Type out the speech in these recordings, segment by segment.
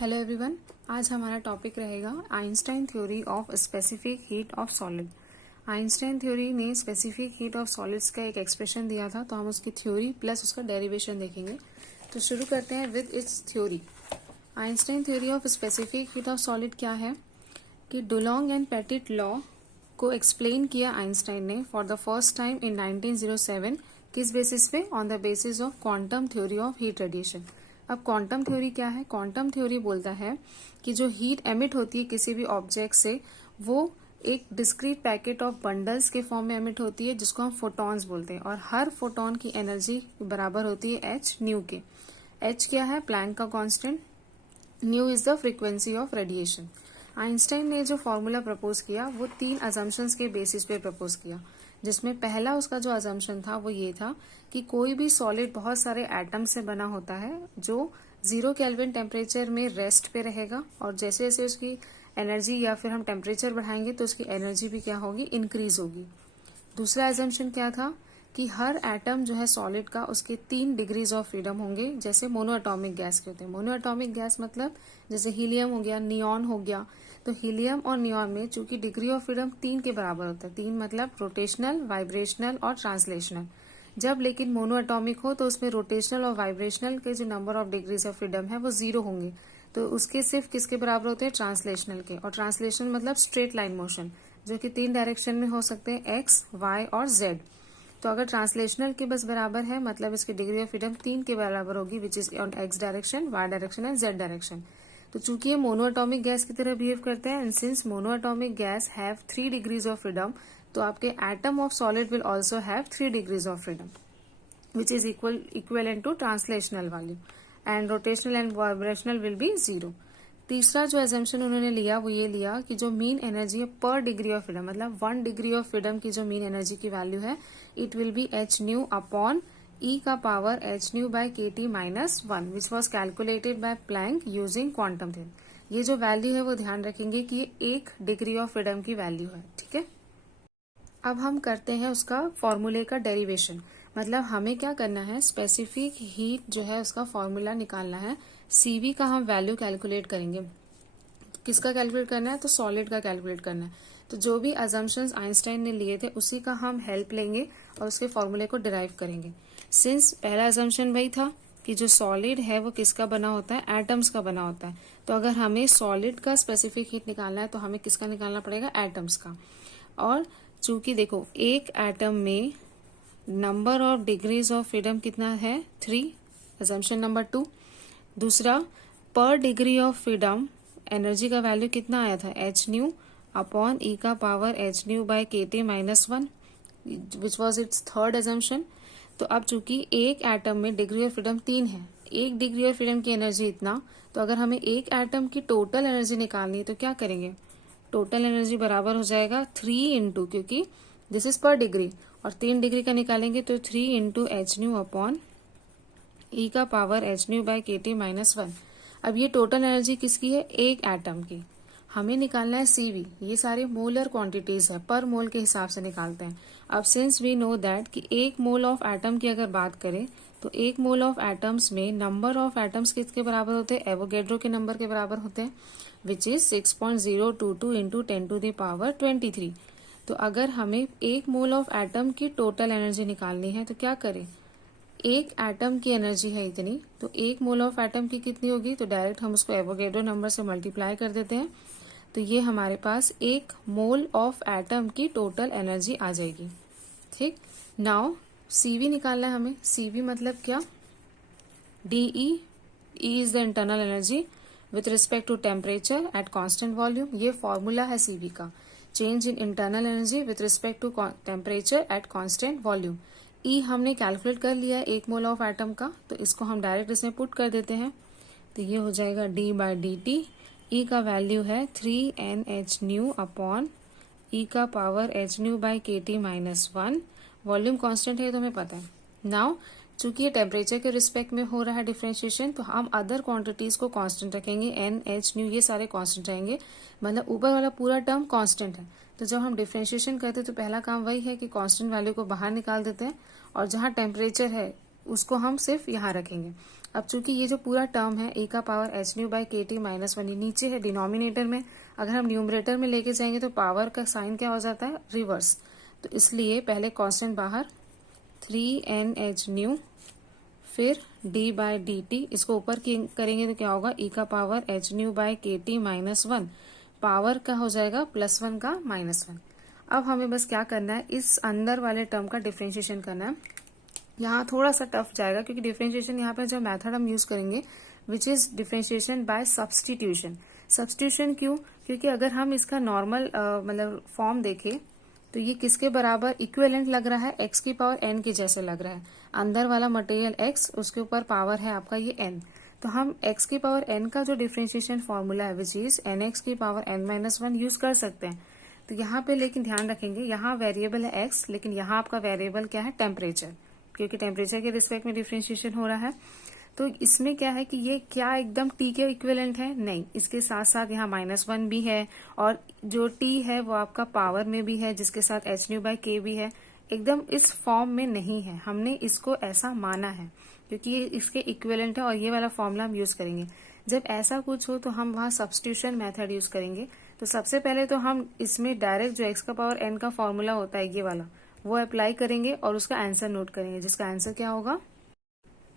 Hello everyone, आज हमारा topic रहेगा Einstein theory of specific heat of solid. Einstein theory ने स्पेसिफिक हीट ऑफ सॉलिड्स का एक एक्सप्रेशन दिया था, तो हम उसकी थ्योरी प्लस उसका डेरिवेशन देखेंगे। तो शुरू करते हैं with its theory. Einstein theory of specific heat of solid क्या है कि डुलोंग एंड पेटिट लॉ को एक्सप्लेन किया आइंस्टाइन ने for the first time in 1907। किस बेसिस पे? On the basis of quantum theory of heat radiation. अब क्वांटम थ्योरी क्या है? क्वांटम थ्योरी बोलता है कि जो हीट एमिट होती है किसी भी ऑब्जेक्ट से, वो एक डिस्क्रीट पैकेट ऑफ बंडल्स के फॉर्म में एमिट होती है, जिसको हम फोटॉन्स बोलते हैं। और हर फोटॉन की एनर्जी बराबर होती है एच न्यू के। एच क्या है? प्लैंक का constant. New is the frequency of radiation. Einstein ने जो फॉर्मूला प्रपोज किया वो 3 अजम्पशंस के बेसिस पे प्रपोज किया, जिसमें पहला उसका जो अजम्पशन था वो ये था कि कोई भी सॉलिड बहुत सारे एटम से बना होता है जो 0 केल्विन टेम्परेचर में रेस्ट पे रहेगा, और जैसे जैसे उसकी एनर्जी या फिर हम टेम्परेचर बढ़ाएंगे तो उसकी एनर्जी भी क्या होगी? इंक्रीज होगी। दूसरा एजम्पशन क्या था कि हर एटम जो है सॉलिड का, उसके 3 डिग्रीज ऑफ फ्रीडम होंगे, जैसे मोनोएटॉमिक गैस के होते हैं। मोनोएटॉमिक गैस मतलब जैसे हीलियम हो गया, नियॉन हो गया। तो हीलियम और नियॉन में चूंकि डिग्री ऑफ फ्रीडम 3 के बराबर होता है, 3 मतलब रोटेशनल, वाइब्रेशनल और ट्रांसलेशनल। जब लेकिन मोनोएटॉमिक हो तो उसमें रोटेशनल और वाइब्रेशनल के जो number of degrees of freedom है वो 0 होंगे। तो उसके सिर्फ किसके बराबर होते हैं? ट्रांसलेशनल के। और ट्रांसलेशनल मतलब स्ट्रेट लाइन मोशन, जो कि 3 डायरेक्शन में हो सकते हैं, एक्स, वाई और जेड। तो अगर ट्रांसलेशनल के बस बराबर है मतलब इसकी डिग्री ऑफ फ्रीडम 3 के बराबर होगी, which is on X direction, Y direction and Z direction. तो चूंकि ये मोनोएटॉमिक गैस की तरह बिहेव करते हैं, and since monoatomic gas have 3 degrees of freedom, तो आपके atom of solid will also have 3 degrees of freedom, which is equivalent to translational value, and rotational and vibrational will be 0। तीसरा जो assumption उन्होंने लिया वो ये लिया कि जो मीन एनर्जी है पर डिग्री ऑफ फ्रीडम, मतलब 1 डिग्री ऑफ फ्रीडम की जो मीन एनर्जी की वैल्यू है, it will be h nu upon e का power h nu by k T minus 1, which was calculated by Planck using quantum theory. ये जो value है वो ध्यान रखेंगे कि ये 1 डिग्री ऑफ फ्रीडम की वैल्यू है। ठीक है, अब हम करते हैं उसका फॉर्मूले का डेरिवेशन। मतलब हमें क्या करना है, स्पेसिफिक हीट जो है उसका फॉर्मूला निकालना है। सीवी का हम वैल्यू कैलकुलेट करेंगे। किसका कैलकुलेट करना है? तो सॉलिड का कैलकुलेट करना है। तो जो भी अजम्पशंस आइंस्टाइन ने लिए थे उसी का हम हेल्प लेंगे और उसके फॉर्मूले को डिराइव करेंगे। सिंस पहला अजम्पशन वही था कि जो सॉलिड है वो किसका बना होता है? एटम्स का बना होता है। तो अगर हमें सॉलिड का स्पेसिफिक हीट निकालना है तो हमें किसका निकालना पड़ेगा? एटम्स का। और चूंकि देखो एक एटम में number of degrees of freedom कितना है? 3, अजम्पशन नंबर 2। दूसरा, पर डिग्री ऑफ फ्रीडम एनर्जी का वैल्यू कितना आया था? एच न्यू अपॉन ई का power h nu by k T minus 1, which was it's third assumption. तो अब चूंकि एक एटम में डिग्री ऑफ फ्रीडम 3 है, 1 डिग्री ऑफ फ्रीडम की एनर्जी इतना, तो अगर हमें एक एटम की टोटल एनर्जी निकालनी है तो क्या करेंगे? टोटल एनर्जी बराबर हो जाएगा 3 इंटू, क्योंकि दिस इज पर डिग्री, और 3 डिग्री का निकालेंगे तो 3 into H nu upon e का power h nu by k T minus 1। अब ये टोटल एनर्जी किसकी है? एक एटम की। हमें निकालना है सीवी। ये सारे मोलर क्वांटिटीज है, पर मोल के हिसाब से निकालते हैं। अब सिंस वी नो दैट कि 1 मोल ऑफ एटम की अगर बात करें तो 1 मोल ऑफ एटम्स में नंबर ऑफ एटम्स किसके बराबर होते हैं? एवोगेड्रो के नंबर के बराबर होते हैं, which is 6.022 into 10 to the power 23। तो अगर हमें 1 मोल ऑफ एटम की टोटल एनर्जी निकालनी है तो क्या करें? एक एटम की एनर्जी है इतनी, तो 1 मोल ऑफ एटम की कितनी होगी? तो डायरेक्ट हम उसको एवोगेड्रो नंबर से मल्टीप्लाई कर देते हैं, तो ये हमारे पास 1 मोल ऑफ एटम की टोटल एनर्जी आ जाएगी। ठीक, नाउ सीवी निकालना है हमें। सीवी मतलब क्या? DE, E is the internal energy with respect to temperature at constant volume. ये फॉर्मूला है सीवी का, change in internal energy with respect to temperature at constant volume. E हमने कैलकुलेट कर लिया है 1 मोल ऑफ एटम का, तो इसको हम डायरेक्ट इसमें पुट कर देते हैं, तो ये हो जाएगा डी बाय डी टी। ई का वैल्यू है 3 NH न्यू अपॉन ई का power h nu by k T minus 1। Volume constant है तो हमें पता है। नाउ चूंकि ये टेम्परेचर के रिस्पेक्ट में हो रहा है डिफरेंशिएशन, तो हम अदर क्वांटिटीज को कांस्टेंट रखेंगे। NH न्यू ये सारे कांस्टेंट रहेंगे, मतलब ऊपर वाला पूरा टर्म कांस्टेंट है। तो जब हम डिफरेंशिएशन करते हैं तो पहला काम वही है कि कांस्टेंट वैल्यू को बाहर निकाल देते हैं, और जहां टेम्परेचर है उसको हम सिर्फ यहाँ रखेंगे। अब चूंकि ये जो पूरा टर्म है e का power h nu by k T minus one, ये नीचे है डिनोमिनेटर में, अगर हम न्यूमरेटर में लेके जाएंगे तो पावर का साइन क्या हो जाता है, रिवर्स। तो इसलिए पहले कांस्टेंट बाहर 3n न्यू, फिर d बाई डी टी, इसको ऊपर करेंगे तो क्या होगा, e का power h nu by k T minus one, power का हो जाएगा +1 का -1। अब हमें बस क्या करना है, इस अंदर वाले टर्म का डिफ्रेंशिएशन करना है। यहाँ थोड़ा सा टफ जाएगा क्योंकि डिफ्रेंशिएशन यहाँ पे जो मेथड हम यूज करेंगे which is differentiation by substitution. Substitution क्यों, क्योंकि अगर हम इसका नॉर्मल मतलब फॉर्म देखें तो ये किसके बराबर इक्विवेलेंट लग रहा है, x की पावर n के जैसे लग रहा है। अंदर वाला मटेरियल x, उसके ऊपर पावर है आपका ये n, तो हम x की पावर n का जो डिफ्रेंशिएशन फॉर्मूला है विच इज nx की पावर n-1 यूज कर सकते हैं। तो यहाँ पे लेकिन ध्यान रखेंगे, यहाँ वेरिएबल है x, लेकिन यहाँ आपका वेरिएबल क्या है, टेम्परेचर, क्योंकि टेम्परेचर के रिस्पेक्ट में डिफ्रेंशिएशन हो रहा है। तो इसमें क्या है कि ये क्या एकदम t के इक्विवेलेंट है, नहीं, इसके साथ साथ यहाँ -1 भी है, और जो t है वो आपका पावर में भी है, जिसके साथ एच न्यू बाई के भी है, एकदम इस फॉर्म में नहीं है। हमने इसको ऐसा माना है क्योंकि ये इसके इक्विवेलेंट है और ये वाला फॉर्मूला हम यूज करेंगे। जब ऐसा कुछ हो तो हम वहाँ सब्स्टिट्यूशन मेथड यूज करेंगे। तो सबसे पहले तो हम इसमें डायरेक्ट जो x का पावर n का फॉर्मूला होता है ये वाला, वो अप्लाई करेंगे और उसका आंसर नोट करेंगे, जिसका आंसर क्या होगा,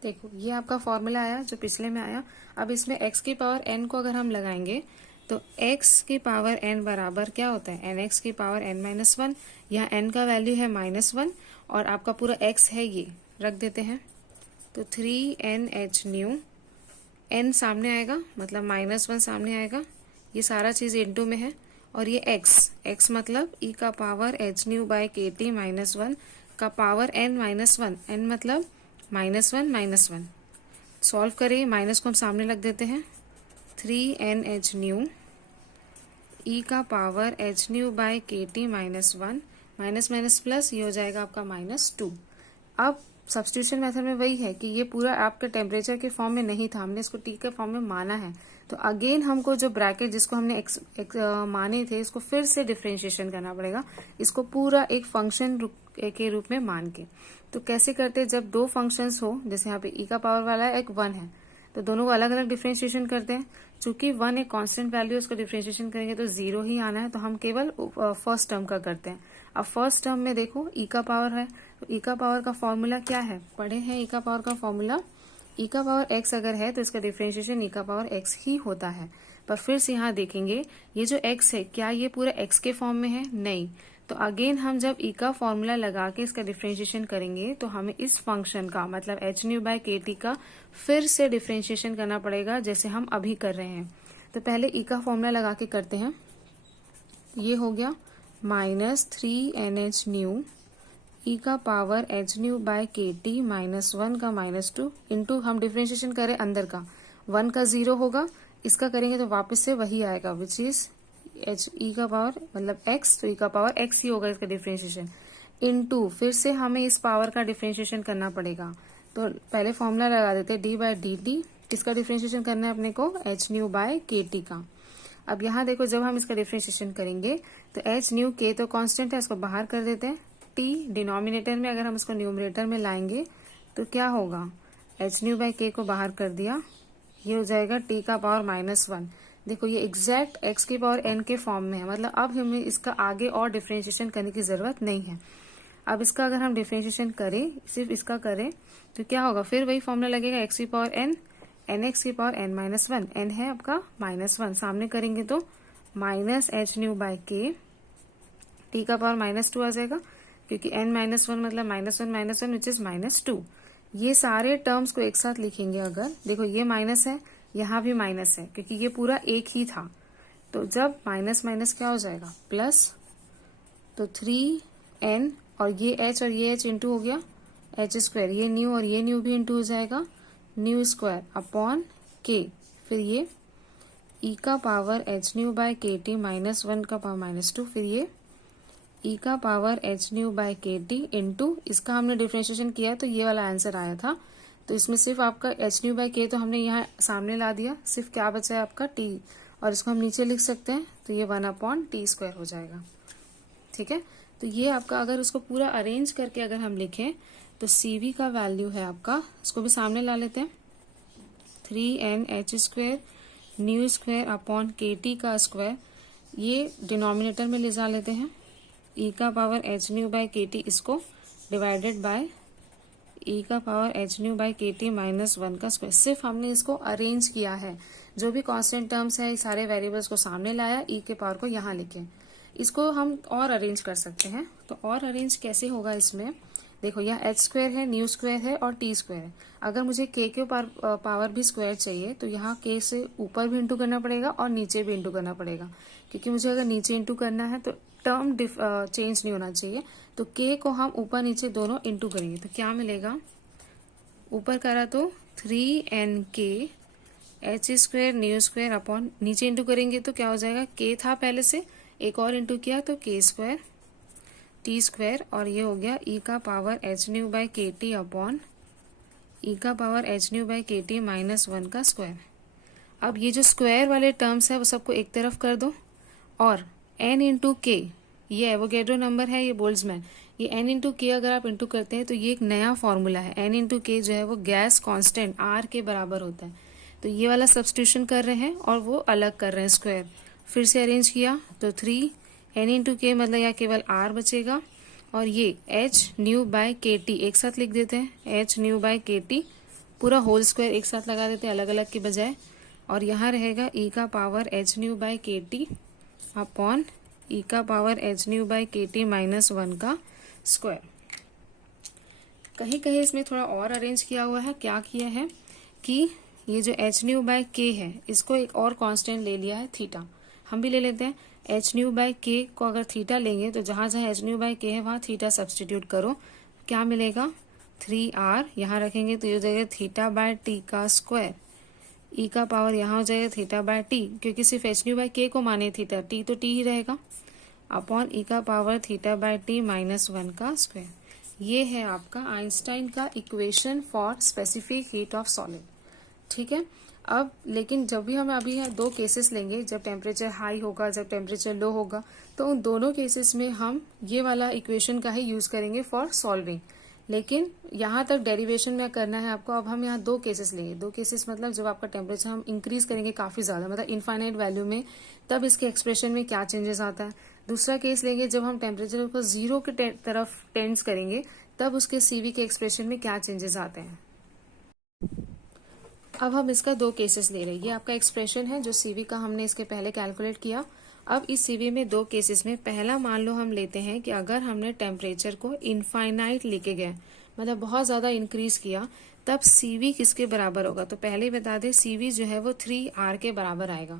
देखो ये आपका फॉर्मूला आया जो पिछले में आया। अब इसमें x की पावर n को अगर हम लगाएंगे तो x की पावर n बराबर क्या होता है, nx की पावर n-1, यहाँ n का वैल्यू है -1 और आपका पूरा x है ये रख देते हैं, तो 3n न्यू, n सामने आएगा मतलब -1 सामने आएगा, ये सारा चीज इनटू में है, और ये x मतलब e का power h nu by k T -1 का पावर n-1, n मतलब -1 सॉल्व करें, माइनस को हम सामने रख देते हैं, 3n न्यू e का power h nu by k T -1, minus minus plus, ये हो जाएगा आपका -2। अब सब्स्टिट्यूशन मेथड में वही है कि ये पूरा आपके टेम्परेचर के फॉर्म में नहीं था, हमने इसको टी के फॉर्म में माना है। तो अगेन हमको जो ब्रैकेट जिसको हमने माने थे, इसको फिर से डिफ्रेंशिएशन करना पड़ेगा, इसको पूरा एक फंक्शन के रूप में मान के। तो कैसे करते हैं, जब दो फंक्शंस हो, जैसे यहाँ पे e का पावर वाला है, एक 1 है, तो दोनों को अलग अलग डिफ्रेंशिएशन करते हैं। चूंकि 1 एक कांस्टेंट वैल्यू, उसको डिफ्रेंशिएशन करेंगे तो 0 ही आना है, तो हम केवल फर्स्ट टर्म का करते हैं। अब फर्स्ट टर्म में देखो e का पावर है, तो e का पावर का फॉर्मूला क्या है, पढ़े हैं e का पावर का फॉर्मूला, e का पावर x अगर है तो इसका डिफ्रेंशिएशन e का पावर x ही होता है। पर फिर से यहाँ देखेंगे ये जो x है, क्या ये पूरा x के फॉर्म में है, नहीं, तो अगेन हम जब e का फॉर्मूला लगा के इसका डिफ्रेंशिएशन करेंगे तो हमें इस फंक्शन का मतलब h nu by k T का फिर से डिफ्रेंशिएशन करना पड़ेगा, जैसे हम अभी कर रहे हैं। तो पहले e का फॉर्मूला लगा के करते हैं, ये हो गया -3n न्यू e का power h nu by k T -1 का -2 इंटू, हम डिफ्रेंशिएशन करें अंदर का, 1 का 0 होगा, इसका करेंगे तो वापस से वही आएगा विच इज एच ई का पावर मतलब x, तो e का पावर x ही होगा इसका डिफ्रेंशिएशन, इनटू फिर से हमें इस पावर का डिफ्रेंशिएशन करना पड़ेगा। तो पहले फॉर्मूला लगा देते हैं d बाई डी टी, किसका डिफ्रेंशिएशन करना है अपने को, H nu by k T का। अब यहाँ देखो जब हम इसका डिफ्रेंशिएशन करेंगे तो एच न्यू के तो कांस्टेंट है, इसको बाहर कर देते हैं, t डिनोमिनेटर में अगर हम इसको न्यूमरेटर में लाएंगे तो क्या होगा, एच न्यू बाई के को बाहर कर दिया, ये हो जाएगा t का पावर -1। देखो ये एग्जैक्ट x की पावर n के फॉर्म में है, मतलब अब हमें इसका आगे और डिफ्रेंशिएशन करने की जरूरत नहीं है। अब इसका अगर हम डिफ्रेंशिएशन करें, सिर्फ इसका करें तो क्या होगा, फिर वही फॉर्मूला लगेगा, x की पावर n, nx की पावर n-1, n है आपका -1, सामने करेंगे तो -h न्यू बाई के, t का पावर -2 आ जाएगा, क्योंकि n-1 मतलब -1 विच इज -2। ये सारे टर्म्स को एक साथ लिखेंगे, अगर देखो ये माइनस है, यहाँ भी माइनस है, क्योंकि ये पूरा एक ही था, तो जब माइनस माइनस क्या हो जाएगा, प्लस, तो 3n और ये h और ये h इंटू हो गया h स्क्वायर, ये न्यू और ये न्यू भी इंटू हो जाएगा, न्यू स्क्वायर अपॉन k, फिर ये e का power h nu by k T -1 का पावर -2, फिर ये e का power h nu by k T into, इसका हमने डिफ्रेंशिएशन किया तो ये वाला आंसर आया था, तो इसमें सिर्फ आपका एच न्यू बाई के तो हमने यहाँ सामने ला दिया, सिर्फ क्या बचा है आपका t, और इसको हम नीचे लिख सकते हैं, तो ये 1/t² हो जाएगा। ठीक है, तो ये आपका अगर उसको पूरा अरेंज करके अगर हम लिखें तो CV का वैल्यू है आपका, इसको भी सामने ला लेते हैं, 3n(h²) new square upon kt का स्क्वायर, ये डिनोमिनेटर में ले जा लेते हैं, e का power h new by kt, इसको डिवाइडेड बाय e का power h new by kt minus 1 का स्क्वायर। सिर्फ हमने इसको अरेंज किया है, जो भी कांस्टेंट टर्म्स है सारे वेरिएबल्स को सामने लाया, e के पावर को यहाँ लिखे। इसको हम और अरेंज कर सकते हैं, तो और अरेंज कैसे होगा इसमें, देखो यहाँ h² है, न्यू स्क्वायर है और t स्क्वायर है। अगर मुझे k के पावर भी स्क्वायर चाहिए तो यहाँ k से ऊपर भी इंटू करना पड़ेगा और नीचे भी इंटू करना पड़ेगा, क्योंकि मुझे अगर नीचे इंटू करना है तो टर्म चेंज नहीं होना चाहिए। तो k को हम ऊपर नीचे दोनों इंटू करेंगे तो क्या मिलेगा, ऊपर करा तो 3nk h² new square upon, नीचे इंटू करेंगे तो क्या हो जाएगा, k था पहले से, एक और इंटू किया तो k² t स्क्वायर, और ये हो गया e का power h new by kt upon e का power h new by kt minus 1 का स्क्वायर। अब ये जो स्क्वायर वाले टर्म्स है वो सबको एक तरफ कर दो, और n इंटू के, ये एवोगैड्रो नंबर है, ये बोल्ट्जमैन, ये n इंटू के अगर आप इंटू करते हैं तो ये एक नया फॉर्मूला है। n इंटू के जो है वो गैस कांस्टेंट r के बराबर होता है, तो ये वाला सब्स्टिट्यूशन कर रहे हैं और वो अलग कर रहे हैं स्क्वायर। फिर से अरेंज किया तो 3n इंटू के मतलब यहाँ केवल r बचेगा, और ये h न्यू बाय kt एक साथ लिख देते हैं, h न्यू बाय kt पूरा होल स्क्वायर एक साथ लगा देते हैं अलग अलग के बजाय, और यहाँ रहेगा e का power h nu by kt upon e का power h nu by kt minus 1 का स्क्वायर। कहीं कहीं इसमें थोड़ा और अरेंज किया हुआ है, क्या किया है कि ये जो h न्यू बाय k है इसको एक और कांस्टेंट ले लिया है थीटा, हम भी ले लेते हैं। h न्यू बाय k को अगर थीटा लेंगे तो जहां जहां h न्यू बाय k है वहां थीटा सब्सटीट्यूट करो, क्या मिलेगा 3r, यहाँ रखेंगे तो ये हो जाएगा थीटा बाय t का स्क्वायर, e का पावर यहाँ हो जाएगा थीटा बाय t, क्योंकि सिर्फ h न्यू बाय k को माने थीटा, t तो t ही रहेगा, अपॉन e का power theta by t minus 1 का स्क्वायर। ये है आपका आइंस्टाइन का equation for specific heat of solid. ठीक है, अब लेकिन जब भी हम अभी दो केसेस लेंगे, जब टेम्परेचर हाई होगा, जब टेम्परेचर लो होगा, तो उन दोनों केसेस में हम ये वाला इक्वेशन का ही यूज करेंगे फॉर सॉल्विंग। लेकिन यहाँ तक डेरिवेशन में करना है आपको। अब हम यहाँ दो केसेस लेंगे, दो केसेस मतलब जब आपका टेम्परेचर हम इंक्रीज करेंगे काफी ज्यादा, मतलब इनफाइनाइट वैल्यू में, तब इसके एक्सप्रेशन में क्या चेंजेस आता है। दूसरा केस लेंगे जब हम टेम्परेचर को 0 के तरफ टेंड्स करेंगे, तब उसके सीवी के एक्सप्रेशन में क्या चेंजेस आते हैं। अब हम इसका दो केसेस ले रहे हैं, ये आपका एक्सप्रेशन है जो सीवी का हमने इसके पहले कैलकुलेट किया। अब इस सीवी में दो केसेस में, पहला मान लो हम लेते हैं कि अगर हमने टेम्परेचर को इनफाइनाइट लेके गए, मतलब बहुत ज्यादा इंक्रीज किया, तब सीवी किसके बराबर होगा। तो पहले ही बता दें सीवी जो है वो 3r के बराबर आएगा।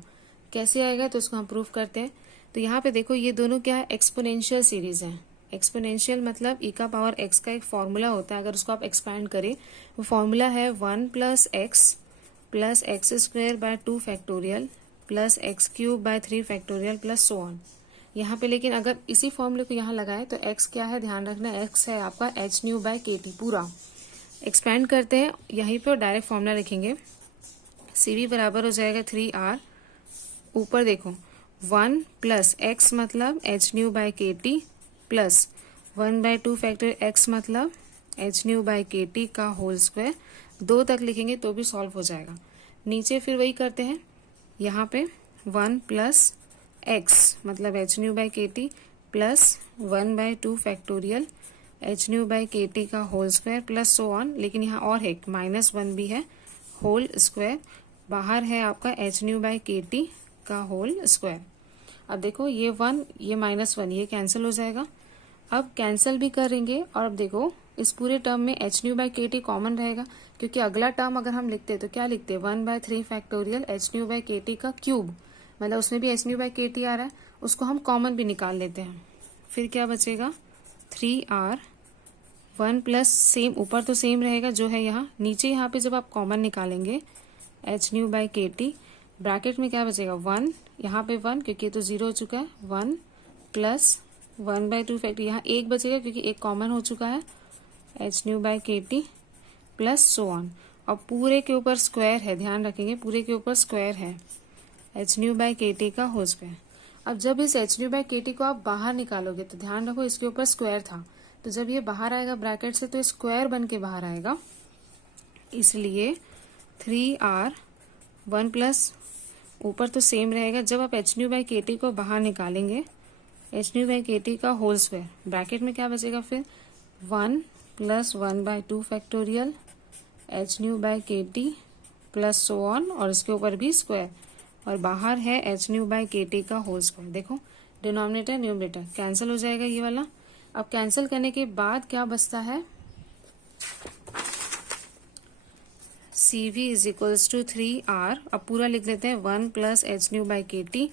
कैसे आएगा तो उसको हम प्रूफ करते हैं। तो यहाँ पे देखो ये दोनों क्या है, एक्सपोनेंशियल सीरीज है। एक्सपोनेंशियल मतलब e का पावर x का एक फॉर्मूला होता है, अगर उसको आप एक्सपैंड करें वो फॉर्मूला है 1 plus x plus x square by 2 factorial plus x cube by 3 factorial plus so on. यहाँ पे लेकिन अगर इसी फॉर्मूले को यहाँ लगाए तो x क्या है, ध्यान रखना, x है आपका h न्यू बाय kt। पूरा एक्सपैंड करते हैं यहीं पे, डायरेक्ट फॉर्मूला लिखेंगे, cv बराबर हो जाएगा 3r, ऊपर देखो 1 प्लस x मतलब h nu by kt plus 1 by 2 factor x मतलब h न्यू बाय kt का होल स्क्वायर। 2 तक लिखेंगे तो भी सॉल्व हो जाएगा। नीचे फिर वही करते हैं, यहाँ पे 1 प्लस x मतलब h nu by kt plus 1 by 2 factorial h nu by kt का whole square plus so on. लेकिन यहाँ और है -1 भी है, होल स्क्वायर, बाहर है आपका h न्यू बाय kt का होल स्क्वायर। अब देखो ये 1 ये -1 ये कैंसिल हो जाएगा। अब कैंसिल भी करेंगे और अब देखो इस पूरे टर्म में h nu by kt common रहेगा, क्योंकि अगला टर्म अगर हम लिखते तो क्या लिखते 1 by 3 factorial h nu by kt का क्यूब, मतलब उसमें भी h न्यू बाय kt आ रहा है, उसको हम कॉमन भी निकाल लेते हैं। फिर क्या बचेगा 3r 1 प्लस सेम, ऊपर तो सेम रहेगा जो है यहाँ, नीचे यहाँ पे जब आप कॉमन निकालेंगे h nu by kt, bracket में क्या बचेगा 1, यहाँ पे 1 क्योंकि तो 0 हो चुका है, 1 प्लस 1 बाय 2 फैक्टर, यहाँ 1 बचेगा क्योंकि 1 कॉमन हो चुका है, h nu by kt plus so on. और पूरे के ऊपर स्क्वायर है, ध्यान रखेंगे पूरे के ऊपर स्क्वायर है, h न्यू बाय kt का होल स्क्वायर। अब जब इस h न्यू बाय kt को आप बाहर निकालोगे तो ध्यान रखो इसके ऊपर स्क्वायर था, तो जब ये बाहर आएगा ब्रैकेट से तो स्क्वायर बन के बाहर आएगा, इसलिए 3r 1 प्लस ऊपर तो सेम रहेगा, जब आप H nu by k T को बाहर निकालेंगे H nu by k T का होल स्क्वायर, ब्रैकेट में क्या बचेगा फिर 1 plus 1/2 factorial h nu by k T plus so on, और इसके ऊपर भी स्क्वायर, और बाहर है h nu by k T का होल स्क्वायर। देखो डिनोमिनेटर न्यूमरेटर कैंसिल हो जाएगा ये वाला। अब कैंसिल करने के बाद क्या बचता है, CV is equals to 3r, अब पूरा लिख लेते हैं 1 plus h nu by k T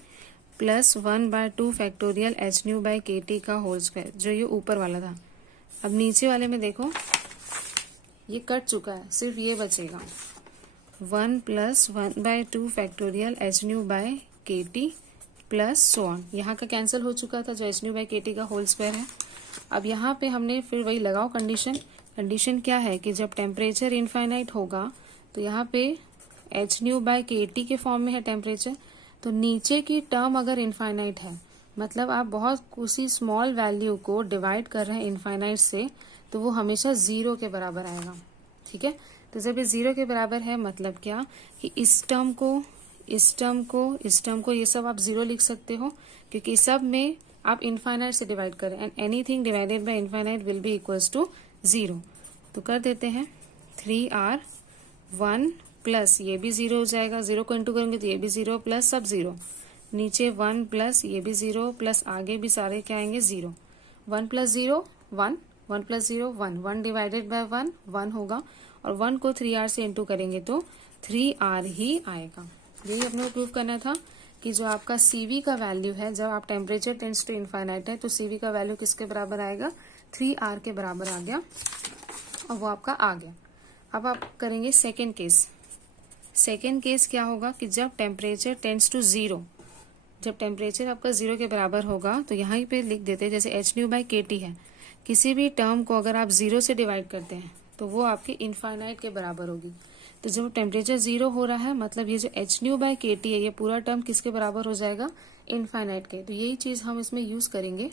plus 1/2 factorial h nu by k T का होल स्क्वायर, जो ये ऊपर वाला था। अब नीचे वाले में देखो ये कट चुका है, सिर्फ ये बचेगा 1 plus 1/2 factorial h nu by k T plus so on. यहाँ का कैंसिल हो चुका था जो H nu by k T का होल स्क्वायर है। अब यहाँ पे हमने फिर वही लगाओ कंडीशन। कंडीशन क्या है कि जब टेम्परेचर इनफाइनाइट होगा तो यहाँ पे H nu by k T के फॉर्म में है टेम्परेचर, तो नीचे की टर्म अगर इनफाइनाइट है, मतलब आप बहुत उसी स्मॉल वैल्यू को डिवाइड कर रहे हैं इनफाइनाइट से, तो वो हमेशा 0 के बराबर आएगा। ठीक है, तो जब ये 0 के बराबर है मतलब क्या कि इस टर्म को ये सब आप 0 लिख सकते हो, क्योंकि सब में आप इनफाइनाइट से डिवाइड करें, and anything divided by infinite will be equals to 0। तो कर देते हैं 3r 1 प्लस ये भी 0 हो जाएगा, 0 को इंटू करेंगे तो ये भी 0 प्लस सब 0, नीचे 1 प्लस ये भी 0 प्लस आगे भी सारे क्या आएंगे 0, 1 प्लस 0 1, 1 प्लस 0 1, 1 डिवाइडेड बाय 1 1 होगा, और 1 को 3r से इंटू करेंगे तो 3r ही आएगा। यही अपने को प्रूव करना था कि जो आपका CV का वैल्यू है, जब आप टेम्परेचर टेंड्स टू इनफाइनाइट है तो CV का वैल्यू किसके बराबर आएगा, 3r के बराबर आ गया, और वो आपका आ गया। अब आप करेंगे सेकेंड केस। सेकेंड केस क्या होगा कि जब टेम्परेचर टेंड्स टू 0, जब टेम्परेचर आपका 0 के बराबर होगा तो यहाँ पे लिख देते हैं जैसे H nu by k T है, किसी भी टर्म को अगर आप 0 से डिवाइड करते हैं तो वो आपकी इनफाइनाइट के बराबर होगी। तो जब टेम्परेचर 0 हो रहा है मतलब ये जो H nu by k T है ये पूरा टर्म किसके बराबर हो जाएगा, इनफाइनाइट के। तो यही चीज हम इसमें यूज करेंगे।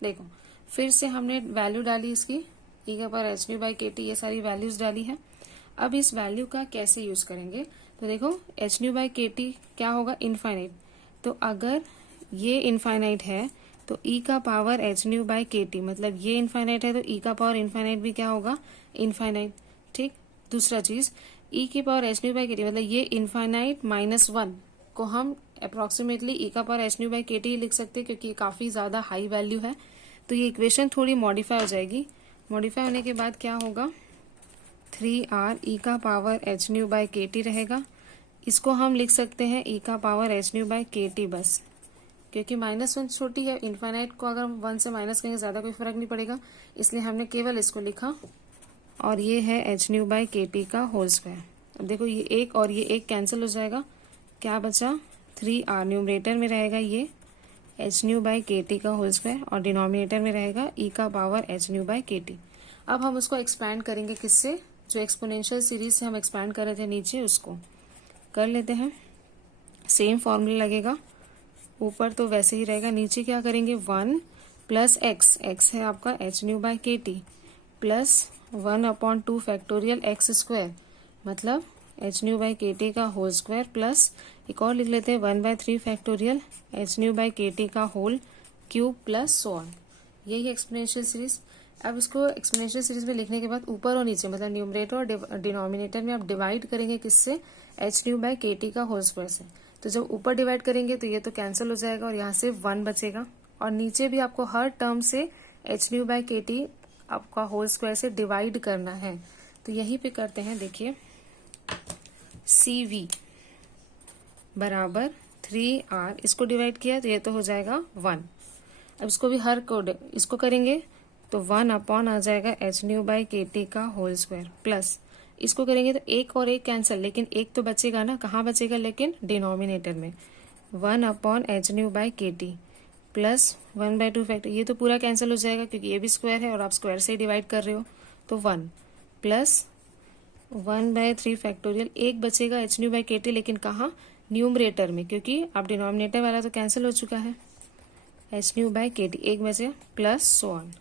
देखो फिर से हमने वैल्यू डाली इसकी ई के power h nu by k T, ये सारी वैल्यूज डाली है। अब इस वैल्यू का कैसे यूज करेंगे, तो देखो H nu by k T क्या होगा, इनफाइनाइट। तो अगर ये इनफाइनाइट है तो ई का power h nu by k T, मतलब ये इनफाइनाइट है तो ई का पावर इनफाइनाइट भी क्या होगा, इनफाइनाइट। ठीक, दूसरा चीज ई की power h nu by k T, मतलब ये इनफाइनाइट -1 को हम अप्रोक्सीमेटली ई का power h nu by k T लिख सकते हैं, क्योंकि ये काफी ज्यादा हाई वैल्यू है। तो ये इक्वेशन थोड़ी मॉडिफाई हो जाएगी। मॉडिफाई होने के बाद क्या होगा, 3r ई का power h nu by k T रहेगा। इसको हम लिख सकते हैं ई का power h nu by k T bus, क्योंकि -1 छोटी है, इनफाइनाइट को अगर हम 1 से माइनस करेंगे ज्यादा कोई फर्क नहीं पड़ेगा, इसलिए हमने केवल इसको लिखा। और ये है h nu by k T का होल स्क्वायर। अब देखो ये एक और ये एक कैंसिल हो जाएगा, क्या बचा 3r, न्यूमरेटर में रहेगा ये H nu by k T का होल स्क्वायर, और डिनोमिनेटर में रहेगा ई का power h nu by k T. अब हम उसको एक्सपैंड करेंगे किससे, जो एक्सपोनेंशियल सीरीज से हम एक्सपैंड कर रहे थे नीचे, उसको कर लेते हैं। सेम फॉर्मूला लगेगा, ऊपर तो वैसे ही रहेगा, नीचे क्या करेंगे 1 प्लस एक्स, एक्स है आपका h nu by k T, plus 1/2 factorial x square, मतलब h nu by k T का होल स्क्वायर, प्लस एक और लिख लेते हैं 1/3 factorial h nu by k T का whole cube plus so on. यही एक्सपोनेंशियल सीरीज। अब इसको एक्सपोनेंशियल सीरीज में लिखने के बाद ऊपर और नीचे, मतलब न्यूमरेटर और डिनोमिनेटर में आप डिवाइड करेंगे किससे, H nu by k T का होल स्क्वायर से। तो जब ऊपर डिवाइड करेंगे तो ये तो कैंसिल हो जाएगा और यहाँ से 1 बचेगा, और नीचे भी आपको हर टर्म से H nu by k T आपका होल स्क्वायर से डिवाइड करना है। तो यहीं पे करते हैं, देखिए CV बराबर 3r, इसको डिवाइड किया तो ये तो हो जाएगा 1। अब इसको भी हर को इसको करेंगे तो 1 अपॉन आ जाएगा H nu by k T का होल स्क्वायर, प्लस इसको करेंगे तो एक और एक कैंसिल, लेकिन एक तो बचेगा ना, कहाँ बचेगा लेकिन, डिनोमिनेटर में 1 upon h nu by k T plus 1/2 factor, ये तो पूरा कैंसिल हो जाएगा क्योंकि ये भी स्क्वायर है और आप स्क्वायर से ही डिवाइड कर रहे हो, तो 1 प्लस 1/3 फैक्टोरियल, एक बचेगा H nu by k T, लेकिन कहाँ, न्यूमरेटर में, क्योंकि अब डिनोमिनेटर वाला तो कैंसिल हो चुका है, h nu by k T एक बचे, प्लस सो ऑन।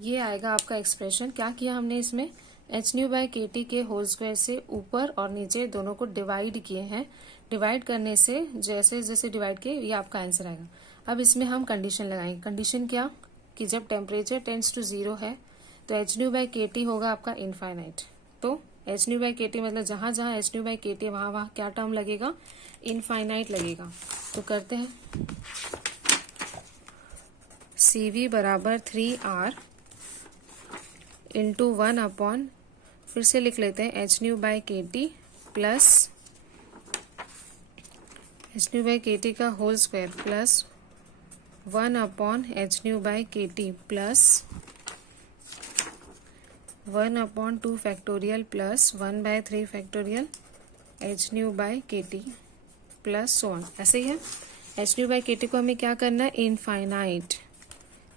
ये आएगा आपका एक्सप्रेशन। क्या किया हमने इसमें, H nu by k T के होल स्क्वायर से ऊपर और नीचे दोनों को डिवाइड किए हैं। डिवाइड करने से जैसे जैसे डिवाइड किए ये आपका आंसर आएगा। अब इसमें हम कंडीशन लगाएंगे। कंडीशन क्या कि जब टेम्परेचर टेंड्स टू 0 है तो H nu by k T होगा आपका इनफाइनाइट। तो H nu by k T मतलब जहां जहां H nu by k T वहां वहां क्या टर्म लगेगा, इनफाइनाइट लगेगा। तो करते हैं CV बराबर 3R इंटू 1 अपॉन, फिर से लिख लेते हैं h nu by k T plus h nu by k T का whole square plus 1 upon h nu by k T plus 1 upon 2 factorial plus 1/3 factorial h nu by k T plus so on. ऐसे ही है। H nu by k T को हमें क्या करना है, infinite.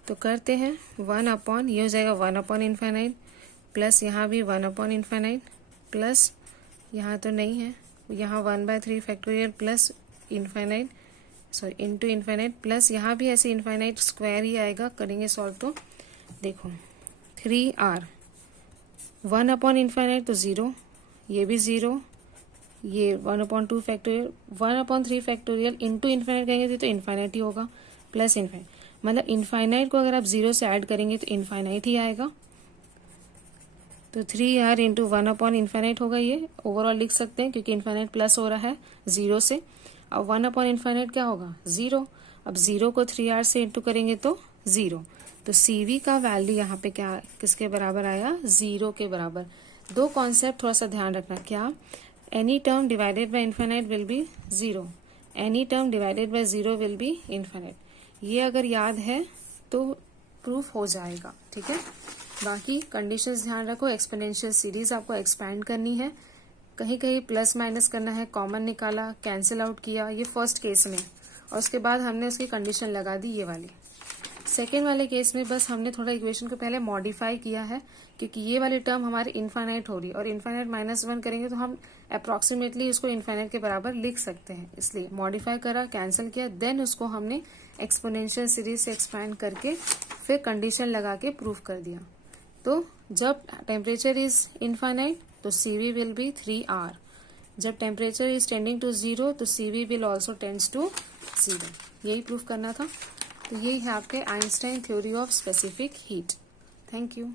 तो करते हैं 1 अपॉन, ये हो जाएगा 1 अपॉन इनफाइनाइट प्लस यहाँ भी 1 अपॉन इनफाइनाइट प्लस यहाँ तो नहीं है, यहाँ 1/3 factorial plus infinite sorry into infinite plus यहाँ भी ऐसे इनफाइनाइट स्क्वायर ही आएगा। करेंगे सॉल्व तो देखो 3R 1 अपॉन इनफाइनाइट तो 0, ये भी 0, ये 1 upon 2 factorial 1 upon 3 factorial into infinite करेंगे तो इनफाइनाइट ही होगा प्लस इनफाइनाइट, मतलब इनफाइनाइट को अगर आप 0 से ऐड करेंगे तो इनफाइनाइट ही आएगा। तो 3R इंटू 1 अपॉन इनफाइनाइट होगा, ये ओवरऑल लिख सकते हैं क्योंकि इनफाइनाइट प्लस हो रहा है 0 से। अब 1 अपॉन इनफाइनाइट क्या होगा, 0। अब 0 को 3R से इंटू करेंगे तो 0। तो CV का वैल्यू यहाँ पे क्या किसके बराबर आया, 0 के बराबर। दो कॉन्सेप्ट थोड़ा सा ध्यान रखना, क्या any term divided by infinite will be 0, any term divided by 0 will be infinite. ये अगर याद है तो प्रूफ हो जाएगा, ठीक है। बाकी कंडीशंस ध्यान रखो। एक्सपोनेंशियल सीरीज आपको एक्सपैंड करनी है, कहीं कहीं प्लस माइनस करना है, कॉमन निकाला, कैंसिल आउट किया, ये फर्स्ट केस में, और उसके बाद हमने उसकी कंडीशन लगा दी ये वाली। सेकेंड वाले केस में बस हमने थोड़ा इक्वेशन को पहले मॉडिफाई किया है क्योंकि ये वाली टर्म हमारी इनफाइनाइट हो रही है और इनफाइनाइट -1 करेंगे तो हम अप्रॉक्सीमेटली उसको इनफाइनाइट के बराबर लिख सकते हैं, इसलिए मॉडिफाई करा, कैंसिल किया, देन उसको हमने एक्सपोनेंशियल सीरीज से एक्सपैंड करके फिर कंडीशन लगा के प्रूफ कर दिया। तो जब टेम्परेचर इज इनफाइनाइट तो CV विल बी 3R, जब टेम्परेचर इज टेंडिंग टू 0 तो CV will also tends to 0। यही प्रूफ करना था। तो यही है आपके Einstein theory of specific heat. Thank you.